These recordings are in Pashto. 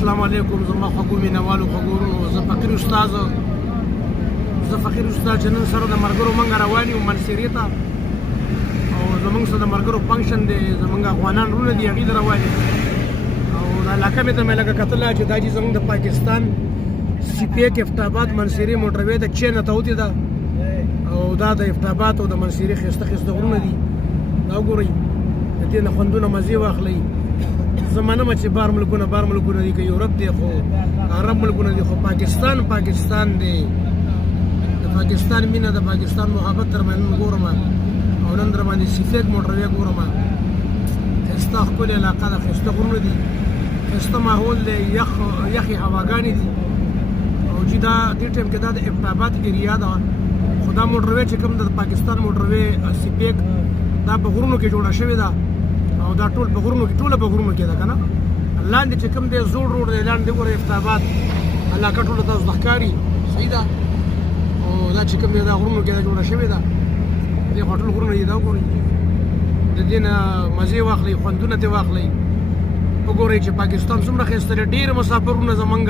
السلام علیکم زما خوږو مینوالو خوږورونو زه فقیر استاد چې نن سره د ملګرو موږ روان یو منصیرې ته او زموږ سره د ملګرو فنکشن دی زموږ افغانان وروڼه دي هغوی ته روان یو او دا علاقه مې ته مې لکه کتله چې دا چې زموږ د پاکستان سپیک افټاباد منصیرې موټروې د چین ته وتې ده او دا د افټاباد او د منصیرې ښایسته ښایسته غرونه دي دا وګورئ د دې نه خوندونه مزې واخلئ زه منمه چې بار ملکونه دي که یورپ دی خو عرب ملکونه دي خو پاکستان دی د پاکستان مینه د پاکستان محبت تر باندې نن ګورم او نن در باندې سپیک موټروې ګورم ښایسته ښکلې علاقه ده ښایسته غرونه دي ښایسته ماحول دی یخې هواګانې دي او چې دا دې ټایم کې دا د افټاباد ایریا ده خو دا موټروې چې کوم د پاکستان موټروې سپیک دا په غرونو کې جوړه شوې ده او دا ټول په غرونو کې ده که نه لاندې چې کوم دی زوړ روډ دی لاندې ګوره افټاباد علاقه ټوله تاسو ته ښکاري صحیح ده او دا چې کوم دی دا غرونو کې ده جوړه شوې ده دې خوا ټول غرونه دي دا وګورئ د دې نه مزې واخلئ خوندونه ترې واخلئ وګورئ چې پاکستان څومره ښایسته دی ډېر مسافرونه زمونږ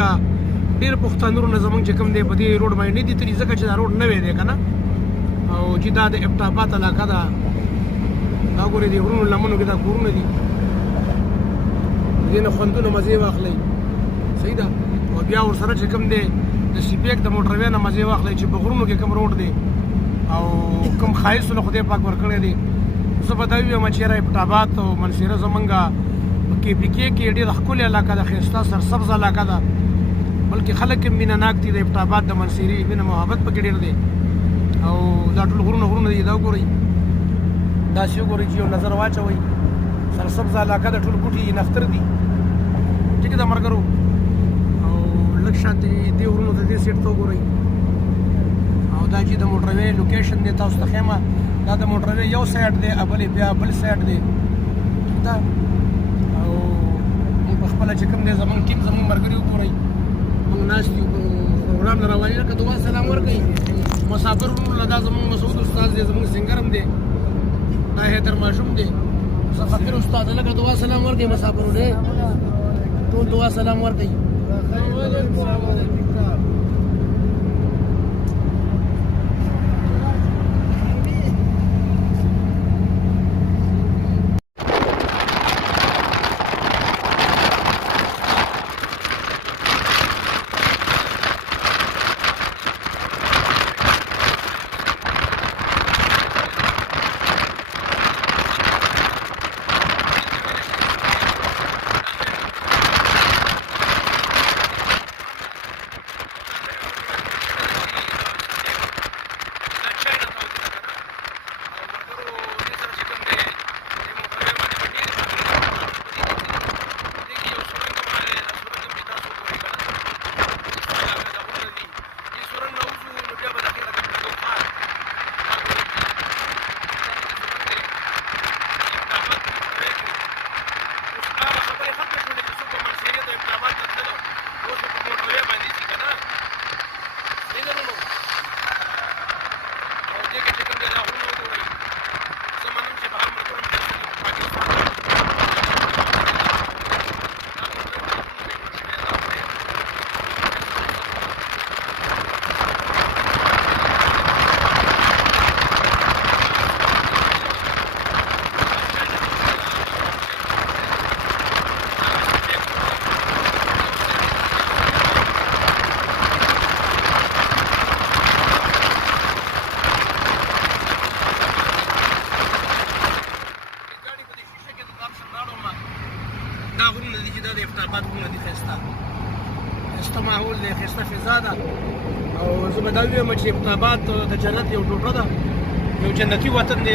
ډېر پښتانه زمونږ چې کوم دی په دې روډ باندې نه دي تللي ځکه چې دا روډ نوی دی که نه او چې دا د افټاباد علاقه ده دا ګورئ د غرونو لمنو کې دا کورونه دي د دې نه خوندونه مزې واخلئ صحیح ده او بیا ورسره چې کوم دی د سپیک د موټروې نه مزې واخلئ چې په غرونو کې کوم روډ دی او کوم ښایستونه خدای پاک ورکړی دی زه به دا ووایم چې یاره افټاباد او منصیره زمونږ په KPK کې ډېره ښکلې علاقه ده ښایسته سرسبز علاقه ده بلکې خلک یې مینه ناک دي د افټاباد د منصیرې مینه محبت پکې ډېر دی او دا ټول غرونه دي دا وګورئ داسې وګورئ چې یو نظر واچوئ سرسبز علاقه د ټول بوټي نختر دي ټیک ده ملګرو او لږ شانتې دې غرونو ته دې سیټ ته وګورئ او دا چې د موټروې لوکیشن دی تاسو ته ښیم دا د موټروې یو سایډ دی بل بیا بل سایډ دی ټیک ده او موږ په خپله چې کوم دی زموږ ټیم زموږ ملګري وګورئ موږ ناست یو پروګرام نه رواني لکه دعا سلام ورکوئ مسافر وروڼو له دا زموږ مسعود استاد دی زموږ سنګر هم دی دا حیدر ماشوم دی زه فقیر استاد لکه دعا سلام ورکوئ مسافرو دی ټول دعا سلام ورکوئ ښایسته ماحول دی ښایسته فضا ده او زه به دا ووایم چې افټاباد د جنت یو ټوټه ده یو جنتي وطن دی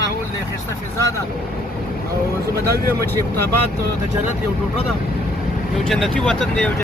ماحول دی ښایسته فضا ده او زه به دا ووایم چې ابتاباد د جنت یو ټوټه ده یو جنتي وطن دی